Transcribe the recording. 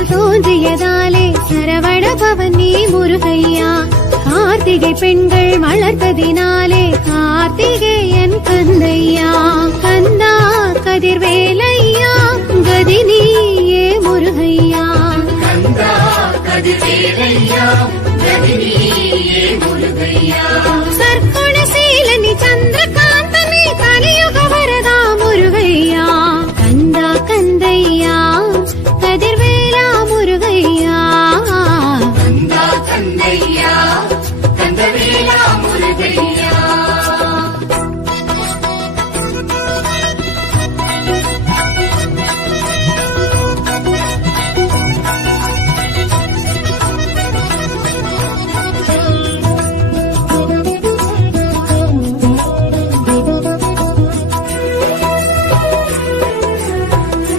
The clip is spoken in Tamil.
கண்ணில் தோன்றியதாலே சரவண பவன் நீ முருகையா. கார்த்திகை பெண்கள் வளர்த்ததினாலே கார்த்திகேயன் கந்தையா. கந்தா கதிர்வேலையா கதி நீயே முருகையா. கந்தா கதிர்வேலையா கதி நீயே முருகையா. சற்குணசீலனி சந்திரகாந்தனி கலியுக வரதா முருகையா. கந்தா கந்தையா